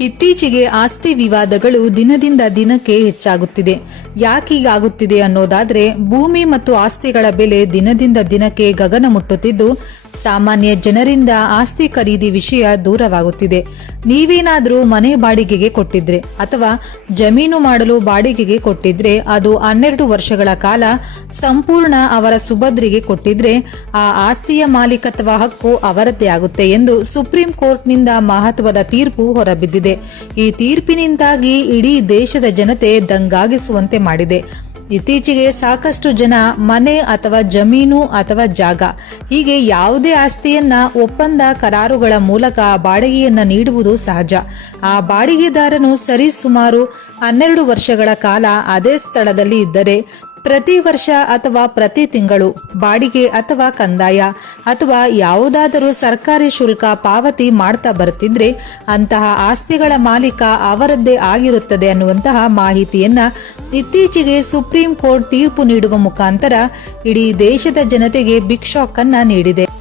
ಇತ್ತೀಚೆಗೆ ಆಸ್ತಿ ವಿವಾದಗಳು ದಿನದಿಂದ ದಿನಕ್ಕೆ ಹೆಚ್ಚಾಗುತ್ತಿದೆ. ಯಾಕೀಗಾಗುತ್ತಿದೆ ಅನ್ನೋದಾದ್ರೆ ಭೂಮಿ ಮತ್ತು ಆಸ್ತಿಗಳ ಬೆಲೆ ದಿನದಿಂದ ದಿನಕ್ಕೆ ಗಗನ ಮುಟ್ಟುತ್ತಿದ್ದು ಸಾಮಾನ್ಯ ಜನರಿಂದ ಆಸ್ತಿ ಖರೀದಿ ವಿಷಯ ದೂರವಾಗುತ್ತಿದೆ. ನೀವೇನಾದರೂ ಮನೆ ಬಾಡಿಗೆಗೆ ಕೊಟ್ಟಿದ್ರೆ ಅಥವಾ ಜಮೀನು ಮಾಡಲು ಬಾಡಿಗೆಗೆ ಕೊಟ್ಟಿದ್ರೆ ಅದು ಹನ್ನೆರಡು ವರ್ಷಗಳ ಕಾಲ ಸಂಪೂರ್ಣ ಅವರ ಸುಭದ್ರಿಗೆ ಕೊಟ್ಟಿದ್ರೆ ಆ ಆಸ್ತಿಯ ಮಾಲೀಕತ್ವ ಹಕ್ಕು ಅವರದ್ದೇ ಆಗುತ್ತೆ ಎಂದು ಸುಪ್ರೀಂ ಕೋರ್ಟ್ನಿಂದ ಮಹತ್ವದ ತೀರ್ಪು ಹೊರಬಿದ್ದಿದೆ. ಈ ತೀರ್ಪಿನಿಂದಾಗಿ ಇಡೀ ದೇಶದ ಜನತೆ ದಂಗಾಗಿಸುವಂತೆ ಮಾಡಿದೆ. ಇತ್ತೀಚೆಗೆ ಸಾಕಷ್ಟು ಜನ ಮನೆ ಅಥವಾ ಜಮೀನು ಅಥವಾ ಜಾಗ, ಹೀಗೆ ಯಾವುದೇ ಆಸ್ತಿಯನ್ನ ಒಪ್ಪಂದ ಕರಾರುಗಳ ಮೂಲಕ ಬಾಡಿಗೆಯನ್ನ ನೀಡುವುದು ಸಹಜ. ಆ ಬಾಡಿಗೆದಾರನು ಸರಿಸುಮಾರು ಹನ್ನೆರಡು ವರ್ಷಗಳ ಕಾಲ ಅದೇ ಸ್ಥಳದಲ್ಲಿ ಇದ್ದರೆ ಪ್ರತಿ ವರ್ಷ ಅಥವಾ ಪ್ರತಿ ತಿಂಗಳು, ಬಾಡಿಗೆ ಅಥವಾ ಕಂದಾಯ ಅಥವಾ ಯಾವುದಾದರೂ ಸರ್ಕಾರಿ ಶುಲ್ಕ ಪಾವತಿ ಮಾಡ್ತಾ ಬರ್ತಿದ್ರೆ ಅಂತಹ ಆಸ್ತಿಗಳ ಮಾಲೀಕ ಅವರದ್ದೇ ಆಗಿರುತ್ತದೆ ಅನ್ನುವಂತಹ ಮಾಹಿತಿಯನ್ನ ಇತ್ತೀಚೆಗೆ ಸುಪ್ರೀಂ ಕೋರ್ಟ್ ತೀರ್ಪು ನೀಡುವ ಮುಖಾಂತರ ಇಡೀ ದೇಶದ ಜನತೆಗೆ ಬಿಗ್ ಶಾಕ್ ಅನ್ನ ನೀಡಿದೆ.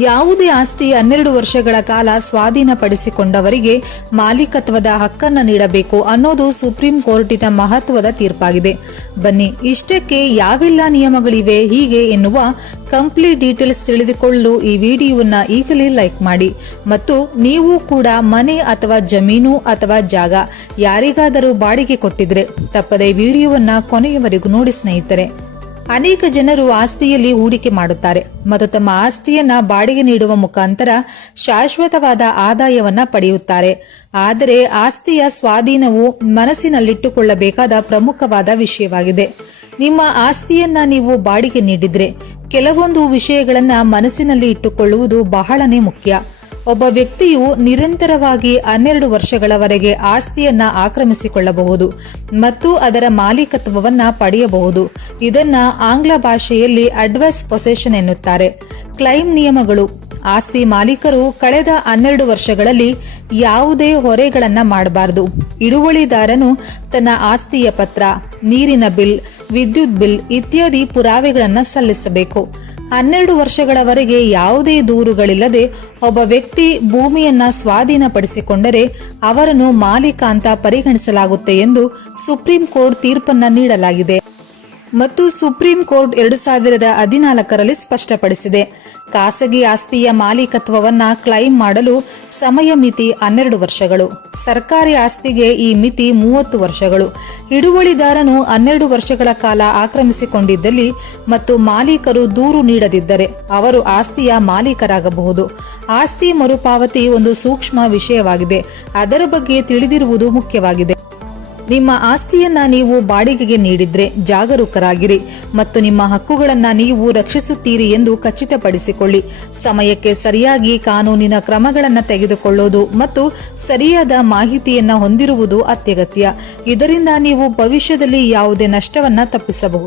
ಯಾವುದೇ ಆಸ್ತಿ ಹನ್ನೆರಡು ವರ್ಷಗಳ ಕಾಲ ಸ್ವಾಧೀನಪಡಿಸಿಕೊಂಡವರಿಗೆ ಮಾಲೀಕತ್ವದ ಹಕ್ಕನ್ನು ನೀಡಬೇಕು ಅನ್ನೋದು ಸುಪ್ರೀಂ ಕೋರ್ಟಿನ ಮಹತ್ವದ ತೀರ್ಪಾಗಿದೆ. ಬನ್ನಿ, ಇಷ್ಟಕ್ಕೆ ಯಾವೆಲ್ಲ ನಿಯಮಗಳಿವೆ, ಹೀಗೆ ಎನ್ನುವ ಕಂಪ್ಲೀಟ್ ಡೀಟೇಲ್ಸ್ ತಿಳಿದುಕೊಳ್ಳಲು ಈ ವಿಡಿಯೋವನ್ನ ಈಗಲೇ ಲೈಕ್ ಮಾಡಿ. ಮತ್ತು ನೀವು ಕೂಡ ಮನೆ ಅಥವಾ ಜಮೀನು ಅಥವಾ ಜಾಗ ಯಾರಿಗಾದರೂ ಬಾಡಿಗೆ ಕೊಟ್ಟಿದ್ರೆ ತಪ್ಪದೆ ವಿಡಿಯೋವನ್ನ ಕೊನೆಯವರೆಗೂ ನೋಡಿ ಸ್ನೇಹಿತರೆ. ಅನೇಕ ಜನರು ಆಸ್ತಿಯಲ್ಲಿ ಹೂಡಿಕೆ ಮಾಡುತ್ತಾರೆ ಮತ್ತು ತಮ್ಮ ಆಸ್ತಿಯನ್ನ ಬಾಡಿಗೆ ನೀಡುವ ಮುಖಾಂತರ ಶಾಶ್ವತವಾದ ಆದಾಯವನ್ನ ಪಡೆಯುತ್ತಾರೆ. ಆದರೆ ಆಸ್ತಿಯ ಸ್ವಾಧೀನವು ಮನಸ್ಸಿನಲ್ಲಿಟ್ಟುಕೊಳ್ಳಬೇಕಾದ ಪ್ರಮುಖವಾದ ವಿಷಯವಾಗಿದೆ. ನಿಮ್ಮ ಆಸ್ತಿಯನ್ನ ನೀವು ಬಾಡಿಗೆ ನೀಡಿದ್ರೆ ಕೆಲವೊಂದು ವಿಷಯಗಳನ್ನ ಮನಸ್ಸಿನಲ್ಲಿ ಇಟ್ಟುಕೊಳ್ಳುವುದು ಬಹಳನೇ ಮುಖ್ಯ. ಒಬ್ಬ ವ್ಯಕ್ತಿಯು ನಿರಂತರವಾಗಿ ಹನ್ನೆರಡು ವರ್ಷಗಳವರೆಗೆ ಆಸ್ತಿಯನ್ನ ಆಕ್ರಮಿಸಿಕೊಳ್ಳಬಹುದು ಮತ್ತು ಅದರ ಮಾಲೀಕತ್ವವನ್ನ ಪಡೆಯಬಹುದು. ಇದನ್ನ ಆಂಗ್ಲ ಭಾಷೆಯಲ್ಲಿ ಅಡ್ವೈಸ್ ಪೊಸೆಷನ್ ಎನ್ನುತ್ತಾರೆ. ಕ್ಲೈಮ್ ನಿಯಮಗಳು. ಆಸ್ತಿ ಮಾಲೀಕರು ಕಳೆದ ಹನ್ನೆರಡು ವರ್ಷಗಳಲ್ಲಿ ಯಾವುದೇ ಹೊರೆಗಳನ್ನ ಮಾಡಬಾರದು. ಇಡುವಳಿದಾರನು ತನ್ನ ಆಸ್ತಿಯ ಪತ್ರ, ನೀರಿನ ಬಿಲ್, ವಿದ್ಯುತ್ ಬಿಲ್ ಇತ್ಯಾದಿ ಪುರಾವೆಗಳನ್ನ ಸಲ್ಲಿಸಬೇಕು. ಹನ್ನೆರಡು ವರ್ಷಗಳವರೆಗೆ ಯಾವುದೇ ದೂರುಗಳಿಲ್ಲದೆ ಒಬ್ಬ ವ್ಯಕ್ತಿ ಭೂಮಿಯನ್ನ ಸ್ವಾಧೀನಪಡಿಸಿಕೊಂಡರೆ ಅವರನ್ನು ಮಾಲೀಕ ಅಂತ ಪರಿಗಣಿಸಲಾಗುತ್ತೆ ಎಂದು ಸುಪ್ರೀಂ ಕೋರ್ಟ್ ತೀರ್ಪನ್ನ ನೀಡಲಾಗಿದೆ. ಮತ್ತು ಸುಪ್ರೀಂ ಕೋರ್ಟ್ ಎರಡು ಸಾವಿರದ ಹದಿನಾಲ್ಕರಲ್ಲಿ ಸ್ಪಷ್ಟಪಡಿಸಿದೆ. ಖಾಸಗಿ ಆಸ್ತಿಯ ಮಾಲೀಕತ್ವವನ್ನ ಕ್ಲೈಮ್ ಮಾಡಲು ಸಮಯ ಮಿತಿ ಹನ್ನೆರಡು ವರ್ಷಗಳು. ಸರ್ಕಾರಿ ಆಸ್ತಿಗೆ ಈ ಮಿತಿ ಮೂವತ್ತು ವರ್ಷಗಳು. ಹಿಡುವಳಿದಾರನು ಹನ್ನೆರಡು ವರ್ಷಗಳ ಕಾಲ ಆಕ್ರಮಿಸಿಕೊಂಡಿದ್ದಲ್ಲಿ ಮತ್ತು ಮಾಲೀಕರು ದೂರು ನೀಡದಿದ್ದರೆ ಅವರು ಆಸ್ತಿಯ ಮಾಲೀಕರಾಗಬಹುದು. ಆಸ್ತಿ ಮರುಪಾವತಿ ಒಂದು ಸೂಕ್ಷ್ಮ ವಿಷಯವಾಗಿದೆ. ಅದರ ಬಗ್ಗೆ ತಿಳಿದಿರುವುದು ಮುಖ್ಯವಾಗಿದೆ. ನಿಮ್ಮ ಆಸ್ತಿಯನ್ನ ನೀವು ಬಾಡಿಗೆಗೆ ನೀಡಿದ್ರೆ ಜಾಗರೂಕರಾಗಿರಿ ಮತ್ತು ನಿಮ್ಮ ಹಕ್ಕುಗಳನ್ನ ನೀವು ರಕ್ಷಿಸುತ್ತೀರಿ ಎಂದು ಖಚಿತಪಡಿಸಿಕೊಳ್ಳಿ. ಸಮಯಕ್ಕೆ ಸರಿಯಾಗಿ ಕಾನೂನಿನ ಕ್ರಮಗಳನ್ನು ತೆಗೆದುಕೊಳ್ಳೋದು ಮತ್ತು ಸರಿಯಾದ ಮಾಹಿತಿಯನ್ನ ಹೊಂದಿರುವುದು ಅತ್ಯಗತ್ಯ. ಇದರಿಂದ ನೀವು ಭವಿಷ್ಯದಲ್ಲಿ ಯಾವುದೇ ನಷ್ಟವನ್ನ ತಪ್ಪಿಸಬಹುದು.